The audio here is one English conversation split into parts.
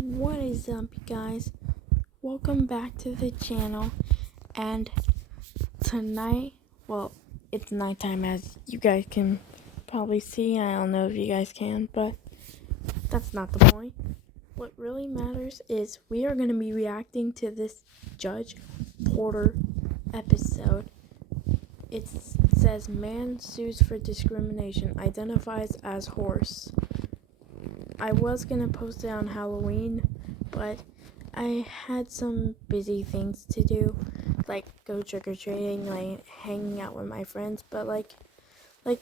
What is up, guys? Welcome back to the channel. And tonight, well, it's nighttime, as you guys can probably see. I don't know if you guys can, but that's not the point. What really matters is we are going to be reacting to this Judge Porter episode. It says, man sues for discrimination, identifies as horse. I was going to post it on Halloween, but I had some busy things to do, like go trick-or-treating, like hanging out with my friends, but like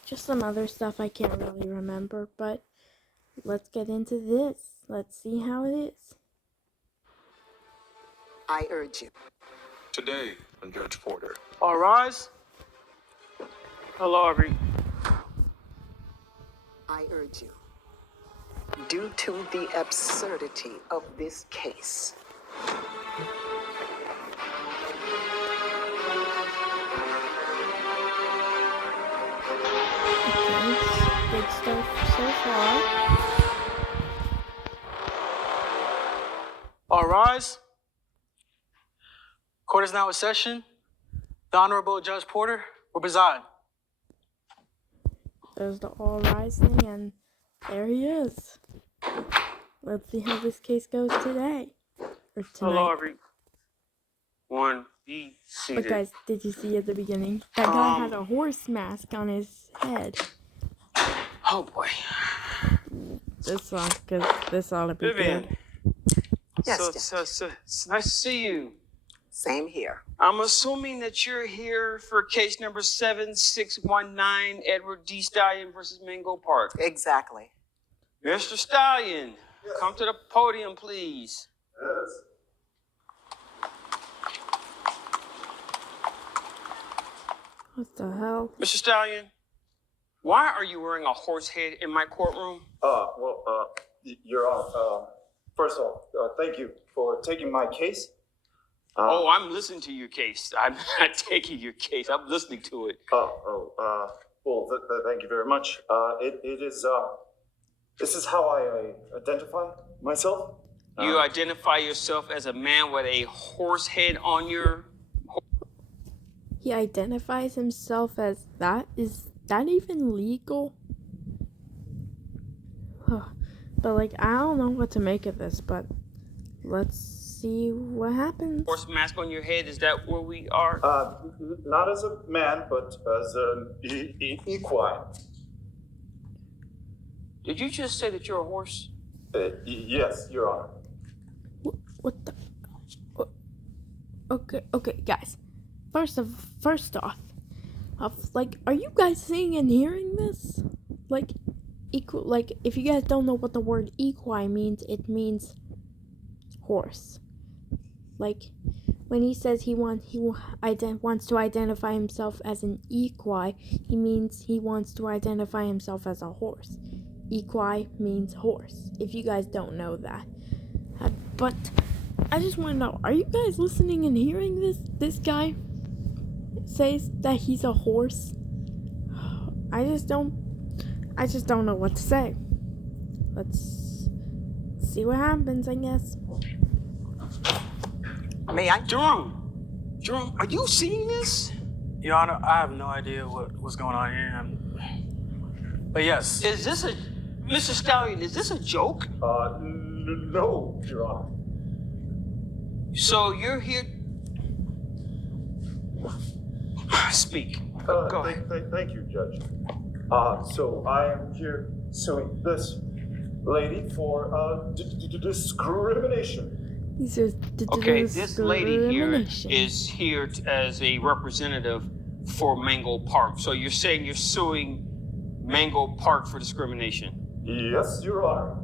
just some other stuff I can't really remember. But let's get into this. Let's see how it is. I urge you. Today on Judge Porter. All rise. Hello, everyone. I urge you. Due to the absurdity of this case, Good stuff so far. All rise. Court is now in session. The Honorable Judge Porter will preside. There's the all rise thing, and there he is. Let's see how this case goes today. Or tonight. Hello, everyone. Be seated. But guys, did you see at the beginning? That guy had a horse mask on his head. Oh, boy. This one, because this ought to be Vivian. good. Yes, So it's nice to see you. same here. I'm assuming that you're here for case number 7619, Edward D. Stallion versus Mango Park. Exactly. Mr. Stallion, come to the podium, please. Yes. What the hell? Mr. Stallion, why are you wearing a horse head in my courtroom? Your Honor, first of all, thank you for taking my case. I'm listening to your case. I'm not taking your case. I'm listening to it. Thank you very much. This is how I identify myself. You identify yourself as a man with a horse head on your... He identifies himself as that? Is that even legal? But like, I don't know what to make of this, but let's see what happens. Horse mask on your head, is that where we are? Not as a man, but as an equine. Did you just say that you're a horse? Yes, Your Honor. What the? Okay, guys. First off, like, are you guys seeing and hearing this? Like, if you guys don't know what the word equine means, it means horse. Like, when he says he wants to identify himself as an equine, he means he wants to identify himself as a horse. Equine means horse, if you guys don't know that. But I just want to know, are you guys listening and hearing this? This guy says that he's a horse. I just don't know what to say. Let's see what happens, I guess. May I? Jerome, are you seeing this? Your Honor, I have no idea what's going on here. But yes. Is this Mr. Stallion, is this a joke? No, Your Honor. So you're here... Speak. Go ahead. Thank you, Judge. So I am here suing this lady for discrimination. Okay, this lady here is here as a representative for Mango Park. So you're saying you're suing Mango Park for discrimination? Yes, Your Honor.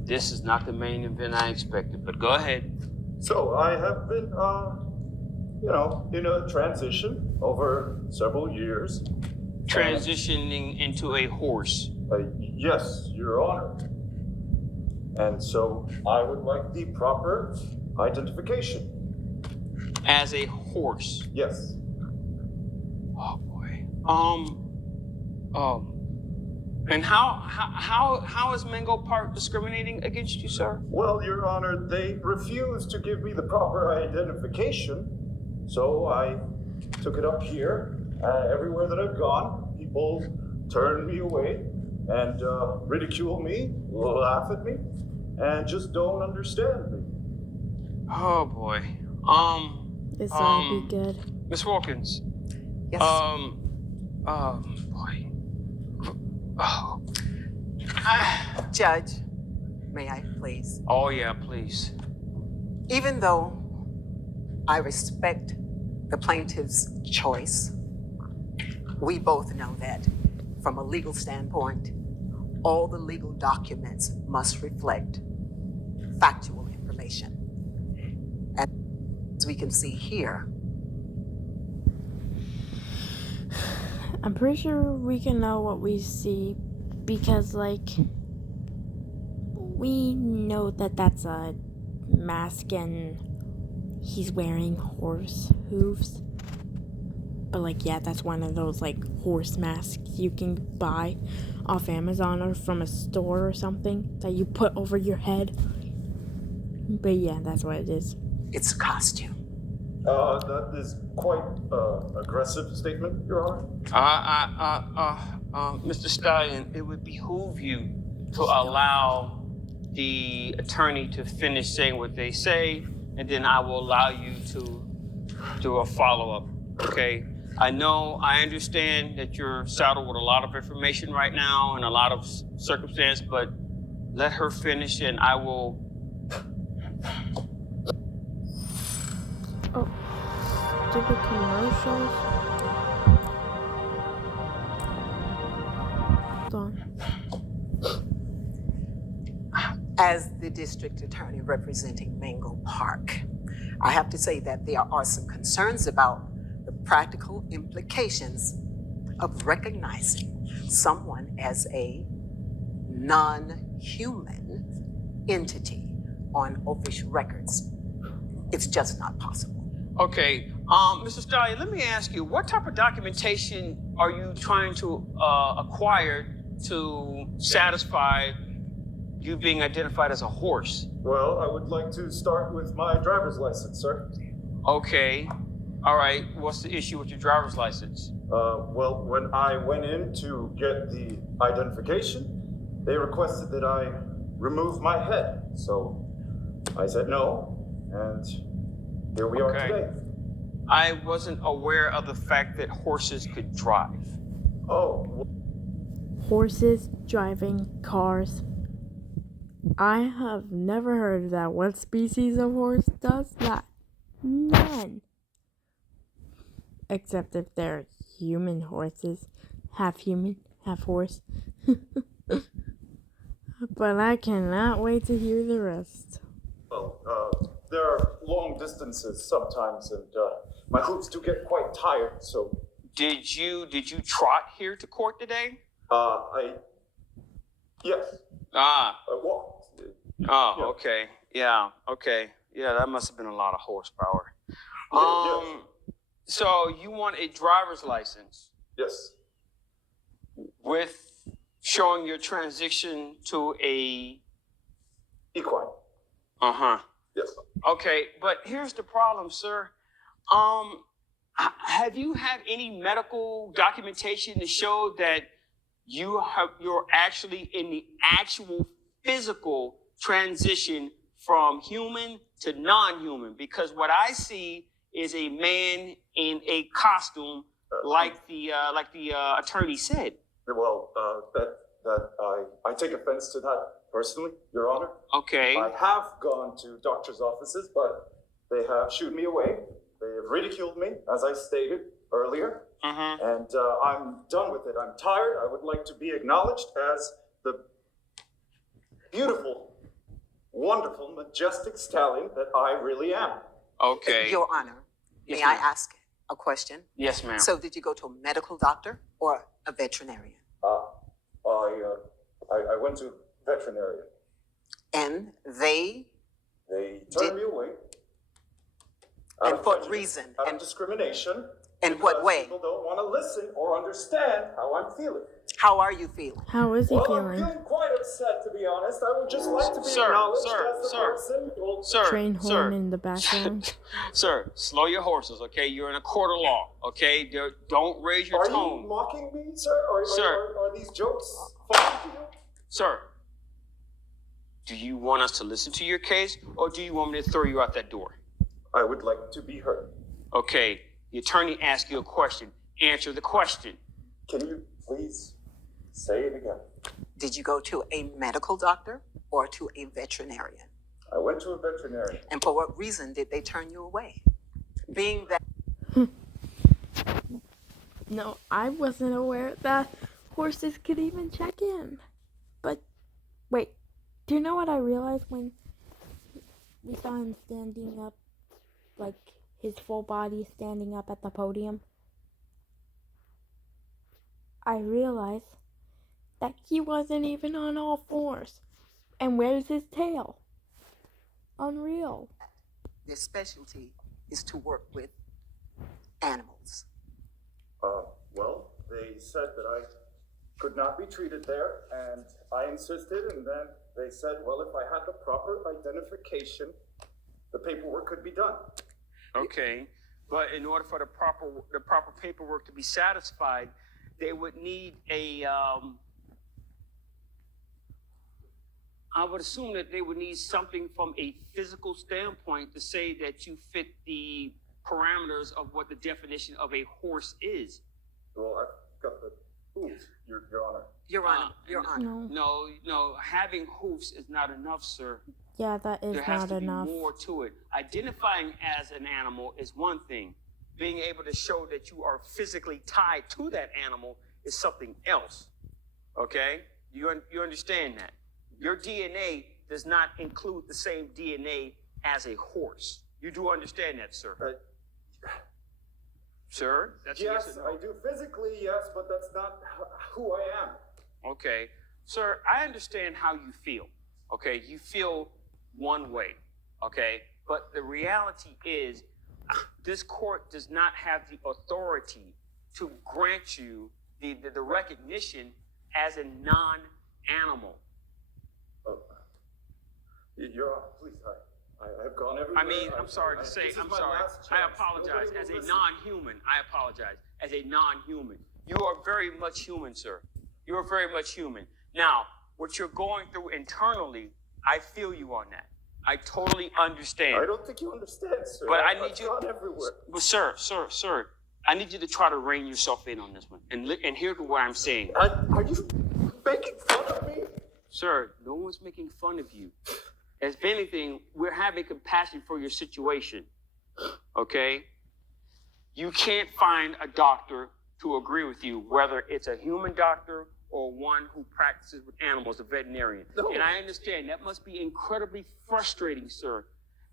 This is not the main event I expected, but go ahead. So I have been, in a transition over several years. Transitioning into a horse. Yes, Your Honor. And so I would like the proper identification. As a horse? Yes. Oh, boy. And how is Mango Park discriminating against you, sir? Well, Your Honor, they refused to give me the proper identification, so I took it up here. Everywhere that I've gone, people turn me away and ridicule me, laugh at me, and just don't understand me. Oh boy. This ought to be good. Miss Wilkins. Yes. Boy. Oh. Judge, may I please? Oh yeah, please. Even though I respect the plaintiff's choice, we both know that from a legal standpoint, all the legal documents must reflect factual information. As we can see here, I'm pretty sure we can know what we see because, like, we know that that's a mask and he's wearing horse hooves. But, like, yeah, that's one of those, like, horse masks you can buy off Amazon or from a store or something that you put over your head. But, yeah, that's what it is. it's a costume. That is quite aggressive statement, Your Honor. Mr. Stallion, it would behoove you to allow the attorney to finish saying what they say, and then I will allow you to do a follow-up, okay? I understand that you're saddled with a lot of information right now and a lot of circumstance, but let her finish and I will... Oh, stupid commercials. Hold on. As the district attorney representing Mango Park, I have to say that there are some concerns about the practical implications of recognizing someone as a non-human entity on official records. It's just not possible. Okay, Mr. Stallion, let me ask you, what type of documentation are you trying to acquire to satisfy you being identified as a horse? Well, I would like to start with my driver's license, sir. Okay, all right, what's the issue with your driver's license? Well, when I went in to get the identification, they requested that I remove my head. So I said no, and here we are today. I wasn't aware of the fact that horses could drive. Oh. Horses driving cars. I have never heard of that. What species of horse does that? None. Except if they're human horses. Half human, half horse. But I cannot wait to hear the rest. Well, there are long distances sometimes, and my hooves do get quite tired, so... Did you trot here to court today? Yes. I walked. Oh, Yeah. okay. Yeah, okay. Yeah, that must have been a lot of horsepower. Yes. So you want a driver's license Yes. with showing your transition to a... Equine. Uh-huh. Yes. Okay, but here's the problem, sir. Have you had any medical documentation to show that you're actually in the actual physical transition from human to non-human? Because what I see is a man in a costume, like the attorney said. Well, I take offense to that personally, Your Honor. Okay. I have gone to doctor's offices, but they have shooed me away. They have ridiculed me, as I stated earlier. Mm-hmm. And I'm done with it. I'm tired. I would like to be acknowledged as the beautiful, wonderful, majestic stallion that I really am. Okay. Your Honor, Yes, may I ma'am. ask a question? Yes, ma'am. So did you go to a medical doctor or a veterinarian? I went to veterinarian. And they They turned me away. And Out of for prejudice, reason, Out and- of discrimination. In what Because way? people don't want to listen or understand how I'm feeling. How are you feeling? How is he Well, I'm feeling? feeling quite upset, to be honest. I would just like to be Sir, acknowledged sir, as the sir. person who... Sir, Train sir, horn in the background. sir, slow your horses, okay? You're in a court of law, okay? Don't raise your Are tone. you mocking me, sir? Sir. Are these jokes funny to you? Sir, do you want us to listen to your case, or do you want me to throw you out that door? I would like to be heard. Okay, the attorney asked you a question. Answer the question. Can you please say it again? Did you go to a medical doctor or to a veterinarian? I went to a veterinarian. And for what reason did they turn you away? Being that No, I wasn't aware that horses could even check in. But, wait, do you know what I realized when we saw him standing up, like his full body standing up at the podium? I realized that he wasn't even on all fours. And where's his tail? Unreal. their specialty is to work with animals. Well, they said that I could not be treated there, and I insisted, and then they said, well, if I had the proper identification, the paperwork could be done. Okay, but in order for the proper paperwork to be satisfied, they would need a, I would assume that they would need something from a physical standpoint to say that you fit the parameters of what the definition of a horse is. Well, I've got the hoofs, Your Honor. Your Honor, Your Honor. No, having hoofs is not enough, sir. Yeah, that is There has not to enough. be more to it. Identifying as an animal is one thing. Being able to show that you are physically tied to that animal is something else. Okay? You understand that? Your DNA does not include the same DNA as a horse. You do understand that, sir? Sir? That's a Yes, yes or no? I do physically, yes, but that's not who I am. Okay. Sir, I understand how you feel. Okay? You feel one way. Okay? But the reality is, this court does not have the authority to grant you the recognition as a non-animal. Your Honor, please, I have gone everywhere. I mean, I'm sorry to say, this is I'm my sorry. last I chance. apologize. Nobody As will a listen. non-human, I apologize. As a non-human. You are very much human, sir. You are very much human. Now, what you're going through internally, I feel you on that. I totally understand. I don't think you understand, sir. But I I've need you. gone everywhere. But sir, I need you to try to rein yourself in on this one. And here's what I'm saying. Are you making fun of me? Sir, no one's making fun of you. As if anything, we're having compassion for your situation. Okay? You can't find a doctor to agree with you, whether it's a human doctor or one who practices with animals, a veterinarian. No. And I understand that must be incredibly frustrating, sir.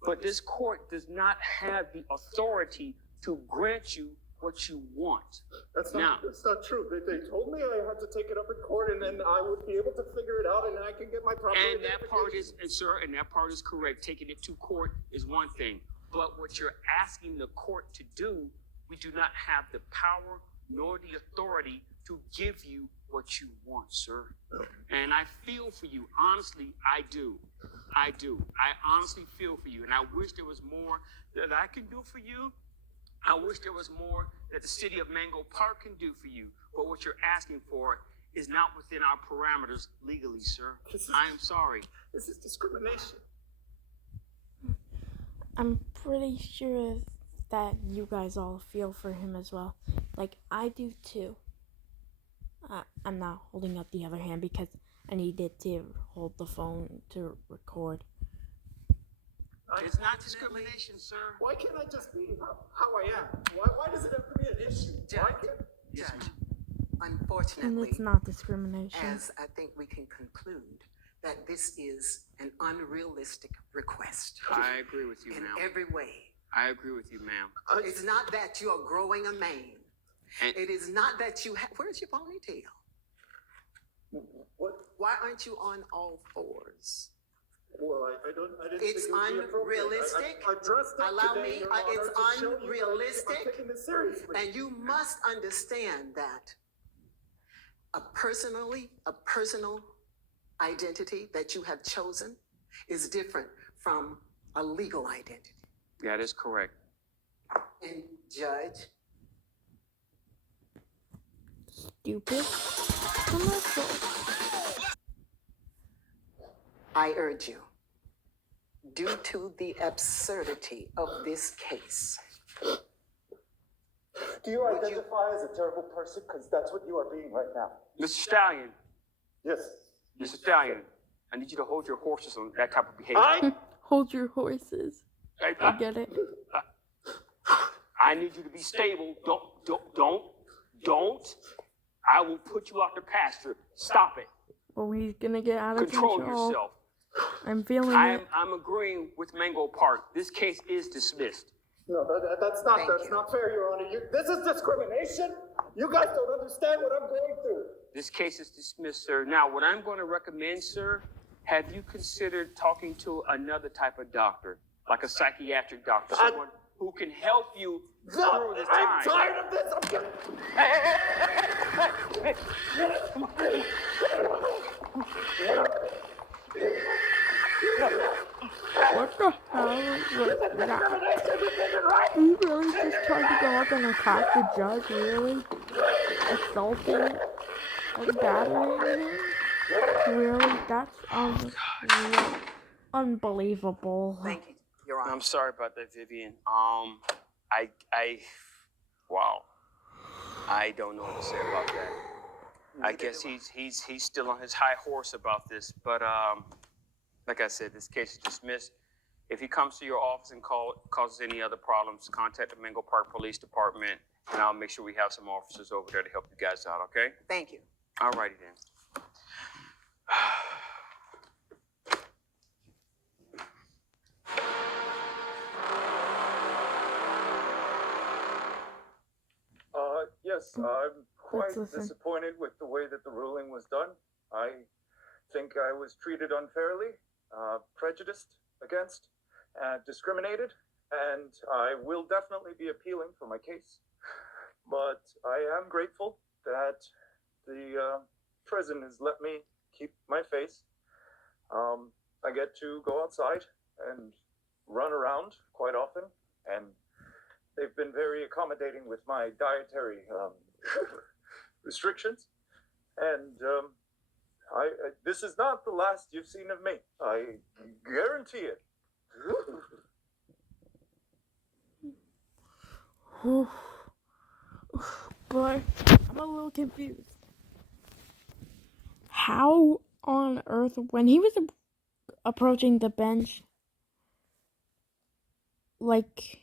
But this court does not have the authority to grant you what you want. That's Now- not true. They told me I had to take it up in court, and then I would be able to figure it out, and then I can get my proper And that part is, identification. and sir, and that part is correct. Taking it to court is one thing. But what you're asking the court to do, we do not have the power nor the authority to give you what you want, sir. And I feel for you. Honestly, I do. I honestly feel for you. And I wish there was more that I can do for you. I wish there was more that the city of Mango Park can do for you. But what you're asking for is not within our parameters legally, sir. I am sorry. This is discrimination. I'm pretty sure that you guys all feel for him as well. Like, I do too. I'm not holding up the other hand because I needed to hold the phone to record. It's not discrimination, sir. Why can't I just be how I am? Why does it have to be an issue? Why can't... Yes, Judge, And unfortunately, it's not discrimination. as I think we can conclude, that this is an unrealistic request I agree with you, in ma'am. every way. I agree with you, ma'am. It's not that you are growing a mane. And- It is not that you have. Where's your ponytail? What? Why aren't you on all fours? Well, I didn't It's think it would be appropriate. unrealistic. I dressed up Allow today, me, Your Honor, it's to show you that unrealistic. I'm taking this seriously. And you must understand that a personal identity that you have chosen is different from a legal identity. That is correct. And Judge, Stupid commercial. I urge you, due to the absurdity of this case, Do you identify as a terrible person? Because that's what you are being right now. Mr. Stallion, Yes. Mr. Stallion, I need you to hold your horses on that type of behavior. Hold your horses. I I get it. I need you to be stable. Don't. I will put you out the pasture. Stop it. Well, he's gonna get out of Control control. yourself. I'm feeling it. I'm agreeing with Mango Park. This case is dismissed. No, that's not fair, Your Honor. This is discrimination. You guys don't understand what I'm going through. This case is dismissed, sir. Now, what I'm going to recommend, sir, have you considered talking to another type of doctor, like a psychiatric doctor, someone who can help you through this time? I'm tired of this. I'm getting... What the hell was that? You really just tried to go up and attack the judge, really? Assaulting and battering him? Really? That's unbelievable. thank you, Your Honor. I'm sorry about that, Vivian. Wow. I don't know what to say about that. I guess he's still on his high horse about this, but like I said, this case is dismissed. If he comes to your office and causes any other problems, contact the Mango Park Police Department, and I'll make sure we have some officers over there to help you guys out, okay? Thank you. All righty then. Yes, I'm quite Let's listen. disappointed with the way that the ruling was done. I think I was treated unfairly, prejudiced against, discriminated, and I will definitely be appealing for my case. But I am grateful that the prison has let me keep my face. I get to go outside and run around quite often, and they've been very accommodating with my dietary restrictions. And this is not the last you've seen of me. I guarantee it. But I'm a little confused. How on earth, when he was approaching the bench, like,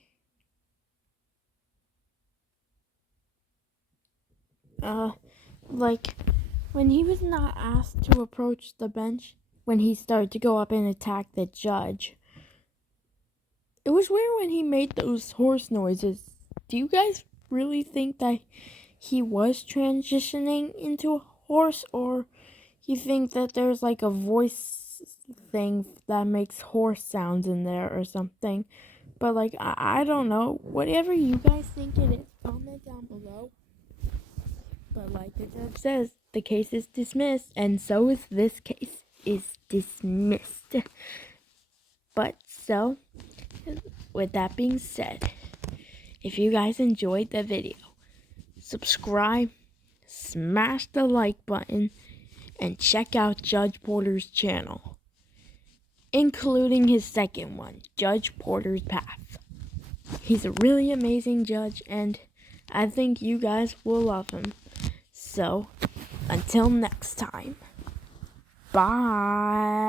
when he was not asked to approach the bench, when he started to go up and attack the judge, it was weird when he made those horse noises. Do you guys really think that he was transitioning into a horse, or you think that there's like a voice thing that makes horse sounds in there or something? But like, I don't know. Whatever you guys think it is, comment down below. But like the judge says, the case is dismissed, and so is this case is dismissed. But so, with that being said, if you guys enjoyed the video, subscribe, smash the like button, and check out Judge Porter's channel, including his second one, Judge Porter's Path. He's a really amazing judge, and I think you guys will love him. So, until next time, bye.